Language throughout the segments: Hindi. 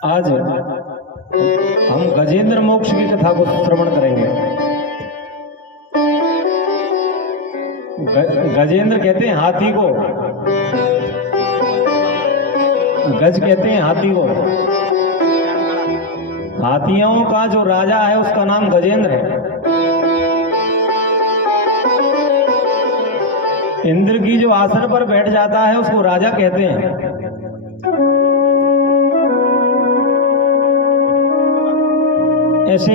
आज हम गजेंद्र मोक्ष की कथा को श्रवण करेंगे। गजेंद्र कहते हैं हाथी को, गज कहते हैं हाथी को। हाथियों का जो राजा है उसका नाम गजेंद्र है। इंद्र की जो आसन पर बैठ जाता है उसको राजा कहते हैं। ऐसे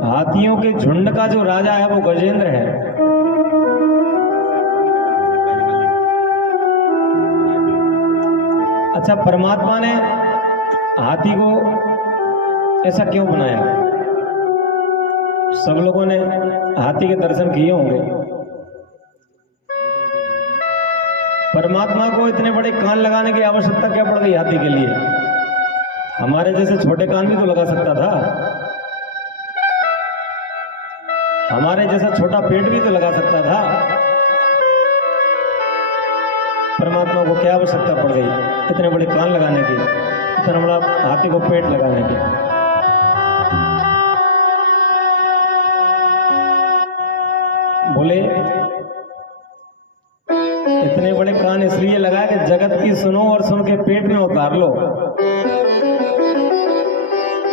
हाथियों के झुंड का जो राजा है वो गजेंद्र है। अच्छा, परमात्मा ने हाथी को ऐसा क्यों बनाया? सब लोगों ने हाथी के दर्शन किए होंगे। परमात्मा को इतने बड़े कान लगाने की आवश्यकता क्या पड़ गई हाथी के लिए? हमारे जैसे छोटे कान भी तो लगा सकता था। हमारे जैसा छोटा पेट भी तो लगा सकता था। परमात्मा को क्या आवश्यकता पड़ गई इतने बड़े कान लगाने की, इतना बड़ा हाथी को पेट लगाने की? बोले इतने बड़े कान इसलिए लगाए कि जगत की सुनो और सुन के पेट में उतार लो।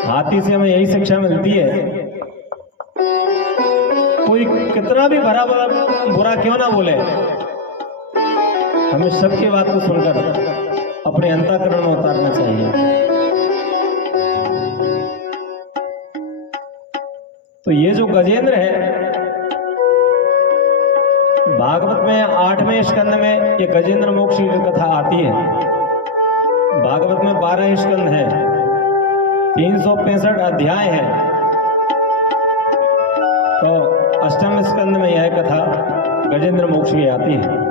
हाथी से हमें यही शिक्षा मिलती है, कोई कितना भी भरा बुरा क्यों ना बोले, हमें सबकी बात को सुनकर अपने अंतःकरण में उतारना चाहिए। तो ये जो गजेंद्र है, भागवत में 8वें स्कंद में ये गजेंद्र मोक्ष की कथा आती है। भागवत में 12 स्कंद है, 365 अध्याय है। तो 8वें स्कंद में यह कथा गजेंद्र मोक्ष की आती है।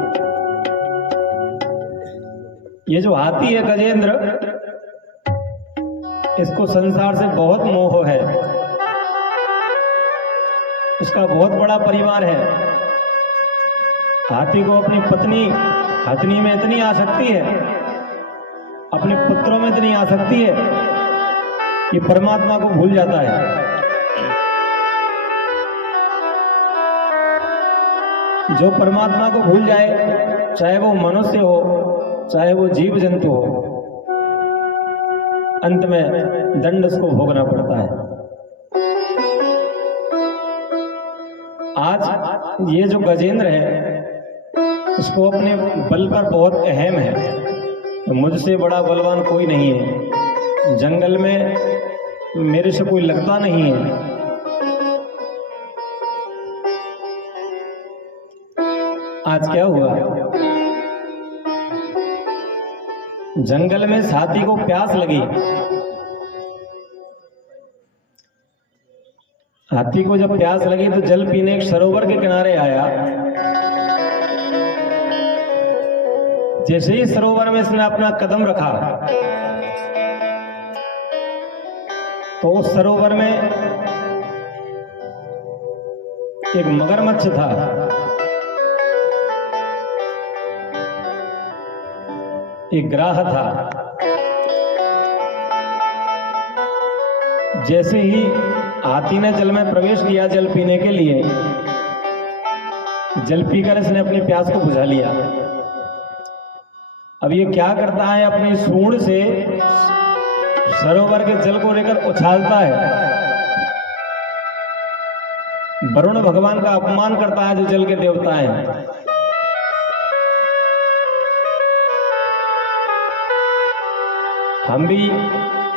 ये जो हाथी है गजेंद्र, इसको संसार से बहुत मोह है। इसका बहुत बड़ा परिवार है। हाथी को अपनी पत्नी हथनी में इतनी आसक्ति है, अपने पुत्रों में इतनी आसक्ति है कि परमात्मा को भूल जाता है। जो परमात्मा को भूल जाए, चाहे वो मनुष्य हो चाहे वो जीव जंतु हो, अंत में दंड उसको भोगना पड़ता है। आज ये जो गजेंद्र है, इसको अपने बल पर बहुत अहम है। मुझसे बड़ा बलवान कोई नहीं है, जंगल में मेरे से कोई लगता नहीं है। आज क्या हुआ? जंगल में हाथी को प्यास लगी। हाथी को जब प्यास लगी तो जल पीने एक सरोवर के किनारे आया। जैसे ही सरोवर में इसने अपना कदम रखा तो उस सरोवर में एक मगरमच्छ था। एक ग्राह था। जैसे ही हाथी ने जल में प्रवेश किया जल पीने के लिए, जल पीकर इसने अपनी प्यास को बुझा लिया। अब ये क्या करता है, अपनी सूंड से सरोवर के जल को लेकर उछालता है। वरुण भगवान का अपमान करता है, जो जल के देवता हैं। हम भी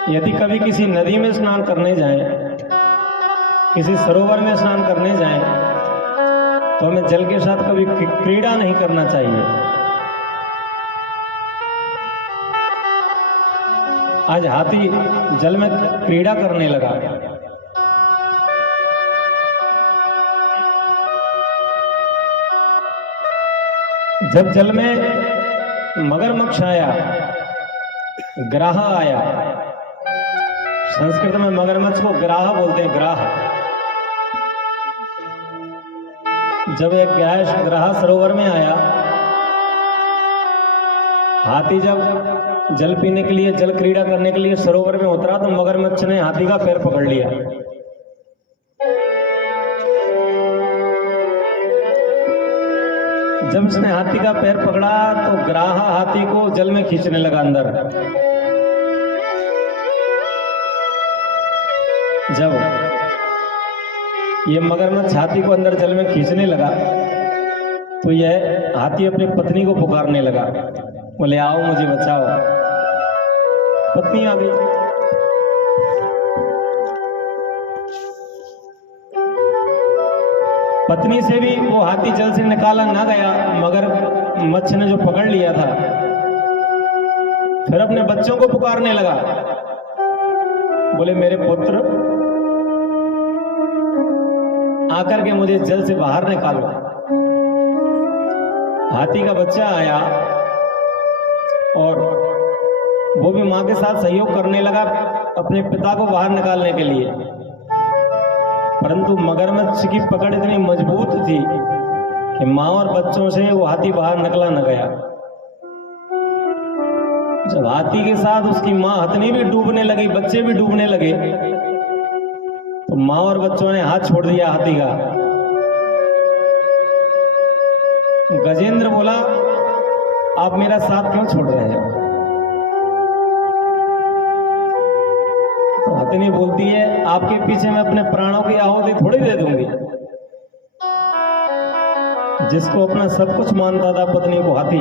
यदि कभी किसी नदी में स्नान करने जाएं, किसी सरोवर में स्नान करने जाएं, तो हमें जल के साथ कभी क्रीड़ा नहीं करना चाहिए। आज हाथी जल में क्रीड़ा करने लगा। जब जल में मगरमच्छ आया, ग्राह आया, संस्कृत में मगरमच्छ को ग्राह बोलते हैं, ग्राह। जब एक ग्राह सरोवर में आया, हाथी जब जल पीने के लिए, जल क्रीड़ा करने के लिए सरोवर में उतरा तो मगरमच्छ ने हाथी का पैर पकड़ लिया। जब उसने हाथी का पैर पकड़ा तो ग्राहा हाथी को जल में खींचने लगा अंदर। जब ये मगरमच्छ हाथी को अंदर जल में खींचने लगा तो यह हाथी अपनी पत्नी को पुकारने लगा, बोले आओ मुझे बचाओ। पत्नी आ गई। पत्नी से भी वो हाथी जल से निकाला ना गया, मगर मच्छ ने जो पकड़ लिया था। फिर अपने बच्चों को पुकारने लगा, बोले मेरे पुत्र आकर के मुझे जल से बाहर निकालो। हाथी का बच्चा आया और वो भी मां के साथ सहयोग करने लगा अपने पिता को बाहर निकालने के लिए, परंतु मगरमच्छ की पकड़ इतनी मजबूत थी कि मां और बच्चों से वो हाथी बाहर निकला न गया। जब हाथी के साथ उसकी मां हथनी भी डूबने लगी, बच्चे भी डूबने लगे, तो मां और बच्चों ने हाथ छोड़ दिया हाथी का। गजेंद्र बोला आप मेरा साथ क्यों छोड़ रहे हो? तो हथनी बोलती है आपके पीछे मैं अपने प्राणों की आहुति थोड़ी दे दूंगी। जिसको अपना सब कुछ मानता था पत्नी को हाथी,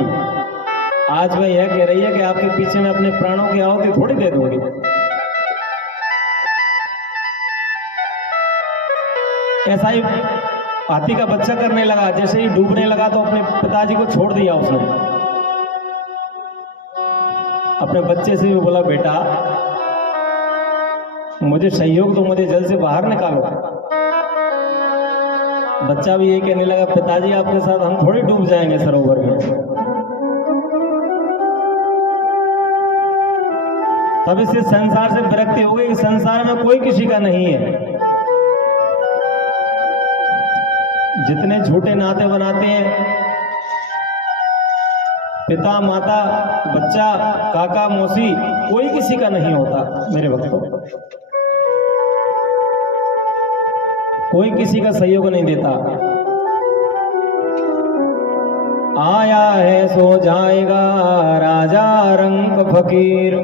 आज वह यह कह रही है कि आपके पीछे मैं अपने प्राणों की आहुति थोड़ी दे दूंगी। ऐसा ही हाथी का बच्चा करने लगा। जैसे ही डूबने लगा तो अपने पिताजी को छोड़ दिया उसने। अपने बच्चे से भी बोला बेटा मुझे सहयोग दो, मुझे जल से बाहर निकालो। बच्चा भी ये कहने लगा पिताजी आपके साथ हम थोड़ी डूब जाएंगे सरोवर में। तब इसे संसार से विरक्ति हो गई। संसार में कोई किसी का नहीं है। जितने झूठे नाते बनाते हैं, पिता माता बच्चा काका मौसी, कोई किसी का नहीं होता मेरे भक्तों। कोई किसी का सहयोग नहीं देता। आया है सो जाएगा राजा रंग फकीर,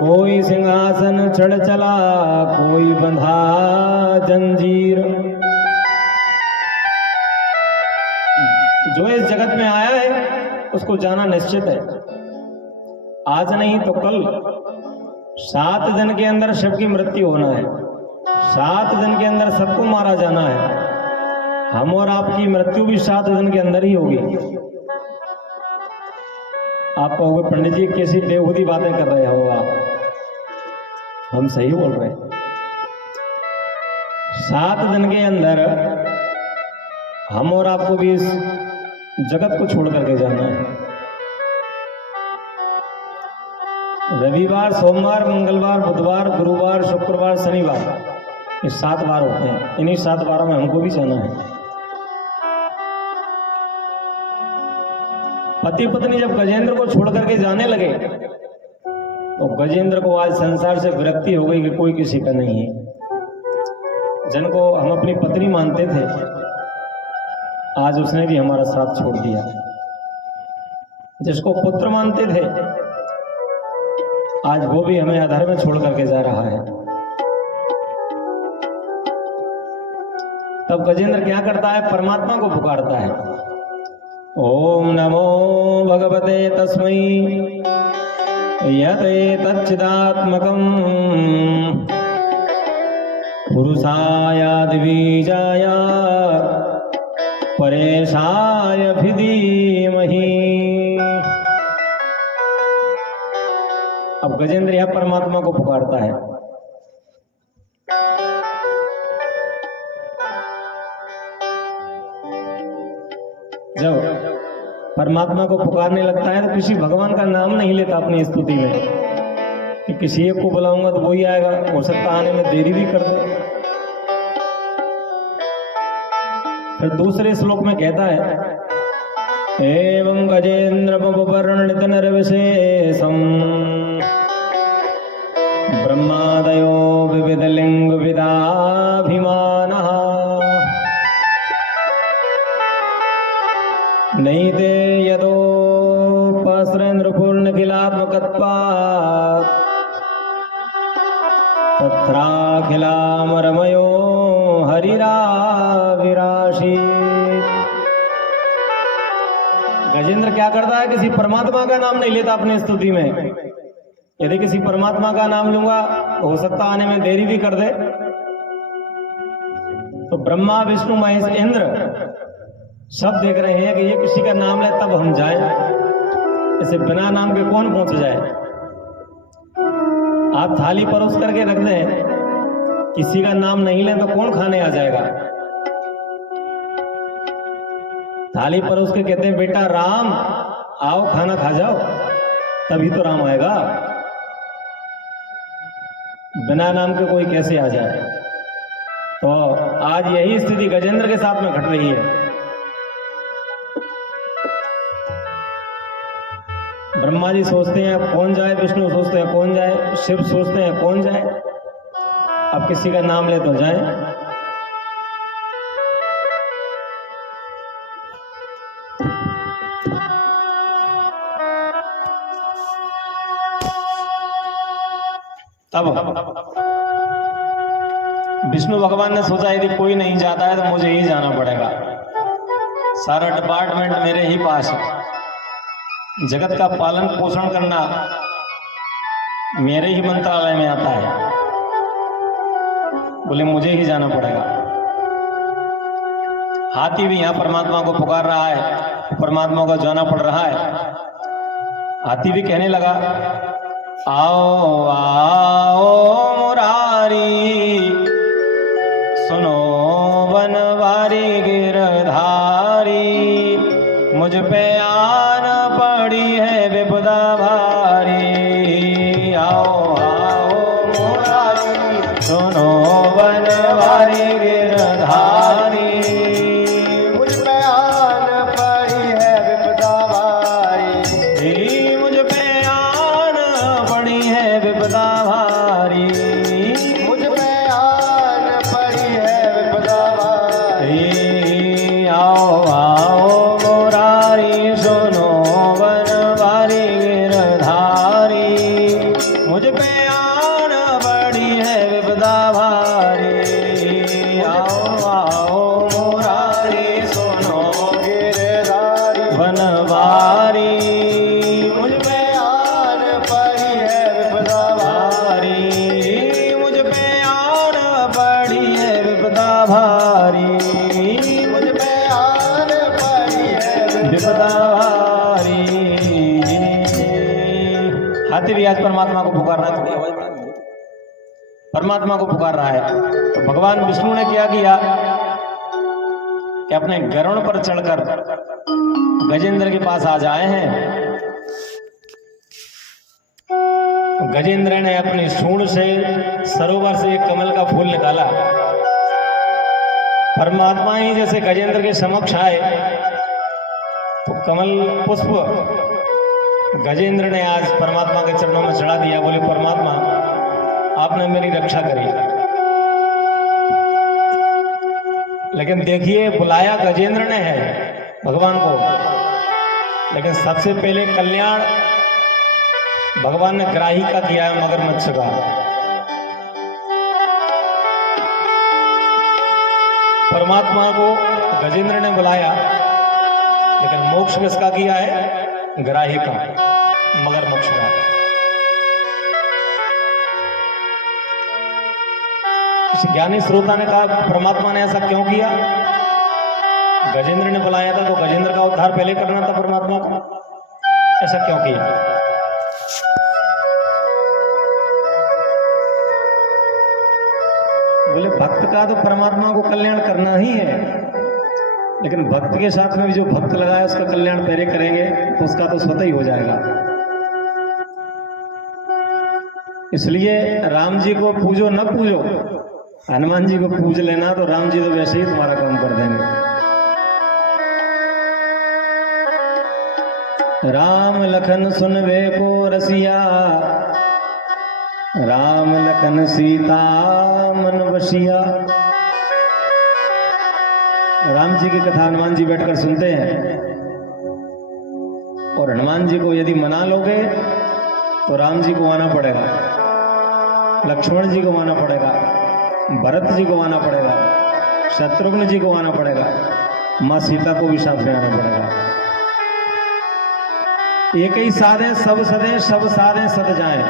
कोई सिंहासन चढ़ चला कोई बंधा जंजीर। जो इस जगत में आया है उसको जाना निश्चित है। आज नहीं तो कल 7 दिन के अंदर शव की मृत्यु होना है। 7 दिन के अंदर सबको मारा जाना है। हम और आपकी मृत्यु भी 7 दिन के अंदर ही होगी। आप कहोगे पंडित जी कैसी बेहूदी बातें कर रहे हो आप? हम सही बोल रहे हैं। 7 दिन के अंदर हम और आपको भी इस जगत को छोड़ करके जाना है। रविवार, सोमवार, मंगलवार, बुधवार, गुरुवार, शुक्रवार, शनिवार, ये 7 बार होते हैं। इन्हीं 7 बारों में हमको भी जाना है। पति पत्नी जब गजेंद्र को छोड़ करके जाने लगे तो गजेंद्र को आज संसार से विरक्ति हो गई कि कोई किसी का नहीं है। जिनको हम अपनी पत्नी मानते थे आज उसने भी हमारा साथ छोड़ दिया। जिसको पुत्र मानते थे आज वो भी हमें अधर में छोड़ करके जा रहा है। तब गजेंद्र क्या करता है? परमात्मा को पुकारता है। ओम नमो भगवते तस्मै यदेतच्चिदात्मकं पुरुषायादिबीजाय परेशाय धीमहि। अब गजेंद्र यह परमात्मा को पुकारता है। जब परमात्मा को पुकारने लगता है तो किसी भगवान का नाम नहीं लेता अपनी स्तुति में कि किसी एक को बुलाऊंगा तो वही आएगा, हो सकता आने में देरी भी कर दे। फिर दूसरे श्लोक में कहता है एवं गजेन्द्रमुपवर्णित नरविशेषम् ब्रह्मादयो विविधलिङ्गविदाभिमानः नैते यदोपसरेन्द्रपूर्णखिलात्मकत्वात् तत्राखिलामरमयो हरिराविराशी। गजेंद्र क्या करता है, किसी परमात्मा का नाम नहीं लेता अपनी स्तुति में। यदि किसी परमात्मा का नाम लूंगा हो सकता आने में देरी भी कर दे, तो ब्रह्मा विष्णु महेश इंद्र सब देख रहे हैं कि ये किसी का नाम ले तब हम जाएं, इसे बिना नाम के कौन पहुंच जाए। आप थाली परोस करके रख दें, किसी का नाम नहीं लें तो कौन खाने आ जाएगा। थाली परोस के कहते हैं बेटा राम आओ खाना खा जाओ, तभी तो राम आएगा। बिना नाम के कोई कैसे आ जाए। तो आज यही स्थिति गजेंद्र के साथ में घट रही है। ब्रह्मा जी सोचते हैं कौन जाए, विष्णु सोचते हैं कौन जाए, शिव सोचते हैं कौन जाए। अब किसी का नाम ले तो जाए। तब विष्णु भगवान ने सोचा यदि कोई नहीं जाता है तो मुझे ही जाना पड़ेगा। सारा डिपार्टमेंट मेरे ही पास है, जगत का पालन पोषण करना मेरे ही मंत्रालय में आता है। बोले मुझे ही जाना पड़ेगा। हाथी भी यहां परमात्मा को पुकार रहा है, परमात्मा को जाना पड़ रहा है। हाथी भी कहने लगा आओ आओ मुरारी, सुनो बनवारी गिरधारी, मुझ पे आन पड़ी है विपदा भारी। आओ आओ मुरारी, सुनो बनवारी गिरधारी, मुझ पे आन पड़ी है विपदा भारी। मुझ पे आन पड़ी है विपदा भारी, मुझ पे आन पड़ी है विपदा भारी। आओ आओ मुरारी, सुनो बनवारी गिरधारी, मुझ पे आन पड़ी है विपदा भारी। आओ आओ मुरारी, सुनो गिरधारी बनवारी, मुझ पे आन पड़ी है विपदा भारी, मुझ पे आन पड़ी है विपदा भारी, मुझ पे आन पड़ी है विपदा भारी। हाथी भी आज परमात्मा को पुकार रहा है, थोड़ी आवाज बढ़ा दीजिए। परमात्मा को पुकार रहा है। तो भगवान विष्णु ने क्या किया कि अपने गरुड़ पर चढ़कर गजेंद्र के पास आज आए हैं। गजेंद्र ने अपनी सूंड से सरोवर से एक कमल का फूल निकाला। परमात्मा ही जैसे गजेंद्र के समक्ष आए तो कमल पुष्प गजेंद्र ने आज परमात्मा के चरणों में चढ़ा दिया। बोले परमात्मा आपने मेरी रक्षा करी, लेकिन देखिए बुलाया गजेंद्र ने है भगवान को, लेकिन सबसे पहले कल्याण भगवान ने ग्राही का किया है, मगरमच्छ का। परमात्मा को गजेंद्र ने बुलाया, लेकिन मोक्ष किसका किया है? ग्राही का, मगरमच्छ का। इस ज्ञानी श्रोता ने कहा परमात्मा ने ऐसा क्यों किया? गजेंद्र ने बुलाया था तो गजेंद्र का उद्धार पहले करना था परमात्मा को, ऐसा क्यों किया? बोले भक्त का तो परमात्मा को कल्याण करना ही है, लेकिन भक्त के साथ में भी जो भक्त लगाया उसका कल्याण पहले करेंगे तो उसका तो स्वतः ही हो जाएगा। इसलिए राम जी को पूजो न पूजो, हनुमान जी को पूज लेना तो राम जी तो वैसे ही तुम्हारा काम कर देंगे। राम लखन सुनवे को रसिया, राम लखन सीता मन बसिया। राम जी की कथा हनुमान जी बैठकर सुनते हैं, और हनुमान जी को यदि मना लोगे तो राम जी को आना पड़ेगा, लक्ष्मण जी को आना पड़ेगा, भरत जी को आना पड़ेगा, शत्रुघ्न जी को आना पड़ेगा, माँ सीता को भी साथ में आना पड़ेगा। एक ही साधे सब सदे, सब साधे सद जाए।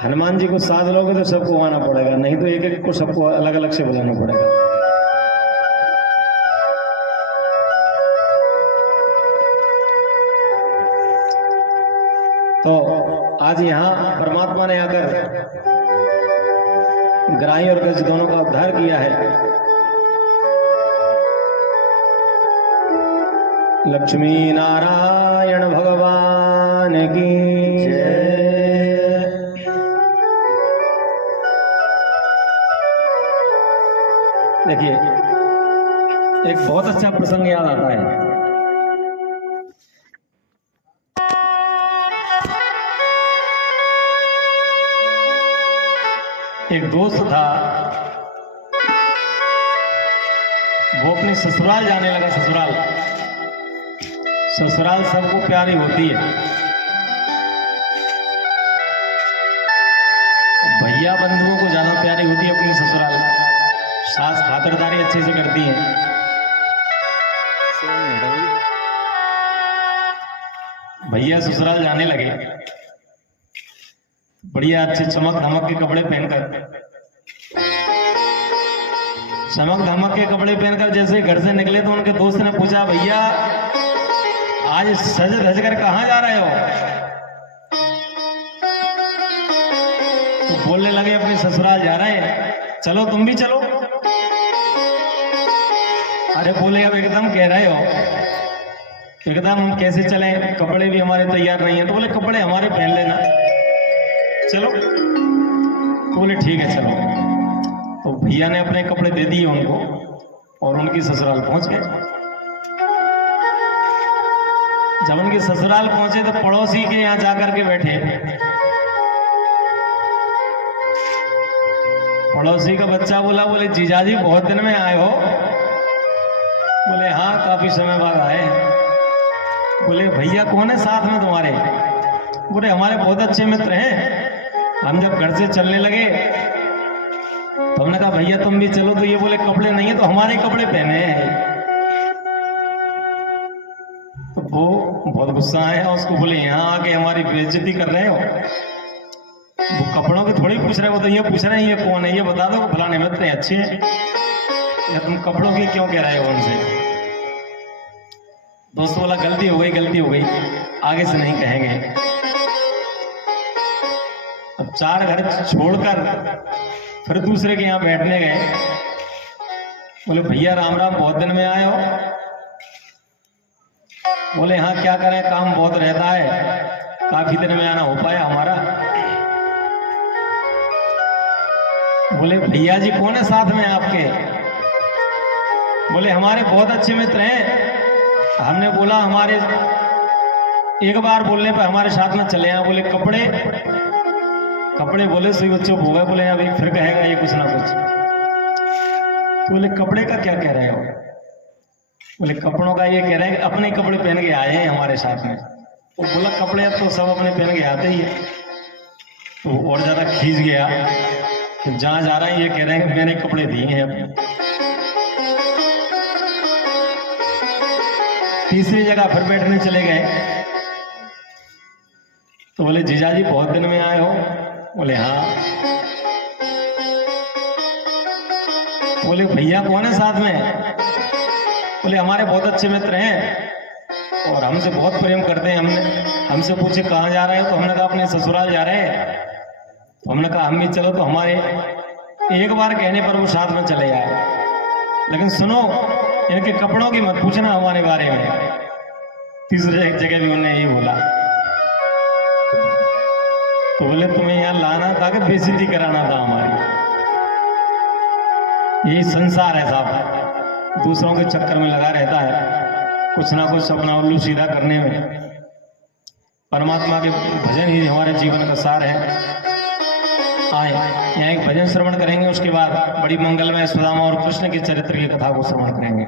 हनुमान जी को साध लोगे तो सबको आना पड़ेगा, नहीं तो एक एक को सबको अलग अलग से बुलाना पड़ेगा। तो आज यहाँ परमात्मा ने आकर ग्राही और गज दोनों का उद्धार किया है। लक्ष्मी नारायण भगवान की जय। देखिए, एक बहुत अच्छा प्रसंग याद आता है। एक दोस्त था, वो अपने ससुराल जाने लगा। ससुराल सबको प्यारी होती है। भैया बंधुओं को ज्यादा प्यारी होती है अपनी ससुराल। सास खातिरदारी अच्छे से करती है। भैया ससुराल जाने लगे, बढ़िया अच्छे चमक धमक के कपड़े पहनकर जैसे घर से निकले तो उनके दोस्त ने पूछा, भैया आज सज धज कर कहां जा रहे हो? तो बोलने लगे, अपने ससुराल जा रहे हैं। चलो तुम भी चलो। अरे बोले, अब एकदम कह रहे हो, एकदम हम कैसे चलें? कपड़े भी हमारे तैयार नहीं है। तो बोले, कपड़े हमारे पहन लेना, चलो। बोले ठीक है चलो। तो भैया ने अपने कपड़े दे दिए उनको और उनकी ससुराल पहुंच गए। जब उनके ससुराल पहुंचे तो पड़ोसी के यहाँ जाकर के बैठे। पड़ोसी का बच्चा बोला, बोले जीजाजी बहुत दिन में आए हो? बोले हाँ, काफी समय बाद आए। बोले भैया कौन है साथ में तुम्हारे? बोले हमारे बहुत अच्छे मित्र हैं। हम जब घर से चलने लगे तो हमने कहा भैया तुम भी चलो। तो ये बोले कपड़े नहीं है तो हमारे कपड़े पहने हैं। तो वो बहुत गुस्सा आया उसको। बोले यहाँ आके हमारी बेइज्जती कर रहे हो? वो कपड़ों के थोड़ी पूछ रहे हो, तो ये पूछ रहे हैं ये कौन है, ये बता दो फलाने मित्र हैं अच्छे हैं, या तुम कपड़ों की क्यों कह रहे हो उनसे? दोस्त बोला गलती हो गई, आगे से नहीं कहेंगे। अब 4 घर छोड़कर फिर दूसरे के यहाँ बैठने गए। बोले भैया राम राम, बहुत दिन में आए हो? बोले हाँ, क्या करें, काम बहुत रहता है, काफी दिन में आना हो पाया हमारा। बोले भैया जी कौन है साथ में आपके? बोले हमारे बहुत अच्छे मित्र हैं। हमने बोला हमारे एक बार बोलने पर हमारे साथ में चले आए। बोले कपड़े बोले सही बच्चों हो गए। बोले अभी फिर कहेगा ये कुछ ना कुछ। बोले कपड़े का क्या कह रहे हो? बोले कपड़ों का ये कह रहे हैं कि अपने कपड़े पहन के आए हैं हमारे साथ में। तो बोला कपड़े अब तो सब अपने पहन के आते ही है। तो और ज्यादा खींच गया कि जहां जा रहे हैं ये कह रहे हैं कि मैंने कपड़े दिए हैं अपने। तीसरी जगह फिर बैठने चले गए। तो बोले जीजाजी बहुत दिन में आए हो? बोले हाँ। बोले भैया कौन है साथ में? बोले हमारे बहुत अच्छे मित्र हैं और हमसे बहुत प्रेम करते हैं। हमसे पूछे कहाँ जा रहे हो? तो हमने कहा अपने ससुराल जा रहे हैं। तो हमने कहा हम भी चलो। तो हमारे एक बार कहने पर वो साथ में चले आए। लेकिन सुनो, इनके कपड़ों की मत पूछना हमारे बारे में। तीसरे जगह भी उन्होंने यही बोला। तो बोले तुम्हें यहाँ लाना था कि बेइज्जती कराना था हमारी? यही संसार है साहब, दूसरों के चक्कर में लगा रहता है, कुछ ना कुछ अपना उल्लू सीधा करने में। परमात्मा के भजन ही हमारे जीवन का सार है। आए यहाँ एक भजन श्रवण करेंगे, उसके बाद बड़ी मंगलमय सुदामा और कृष्ण के चरित्र की कथा को श्रवण करेंगे।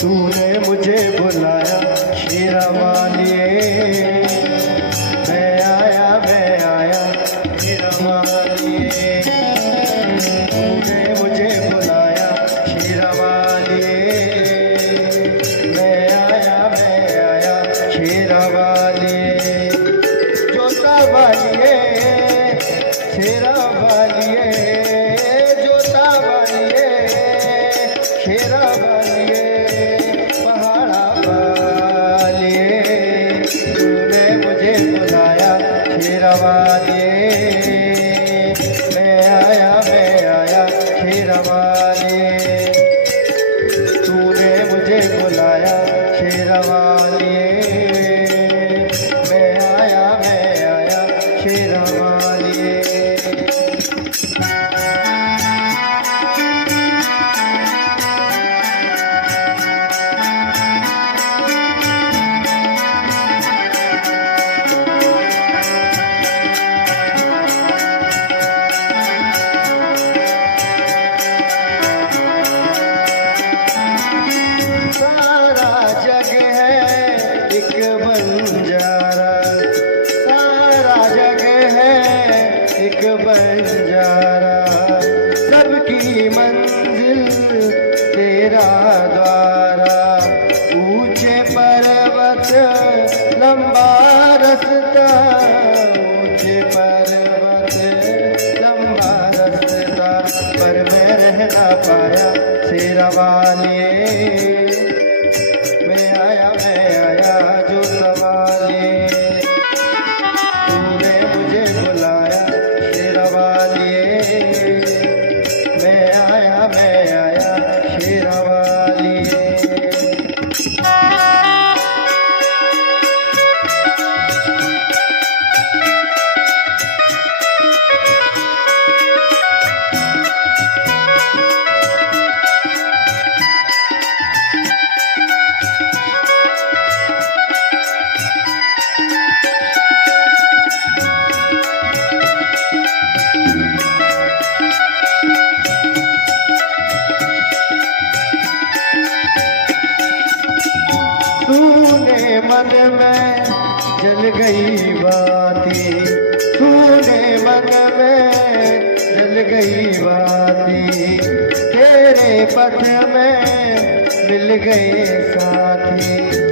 तूने मुझे बुलाया शेरा वालिए, मैं आया शेरा वालिए। तूने मुझे बुलाया शेरा वालिए, मैं आया शेरा वालिए। जोता वालिए शेरा वालिए, जोता वालिए शेरा वालिए, शेरा वालिए। मैं आया शेरा वालिए। तूने मुझे बुलाया शेरा वालिए, मैं आया शेरा वालिए। बंजारा सबकी मंजिल तेरा द्वारा, ऊंचे पर्वत लंबा रास्ता, ऊंचे पर्वत लंबा रास्ता, पर मैं रह ना पाया शेरा वालिए। मैं आया जोता वालिए। तूने मुझे बुलाया मैं आया शेरा वालिए। तूने मन में जल गई बाती, तूने मन में जल गई बाती, तेरे पथ में मिल गए साथी।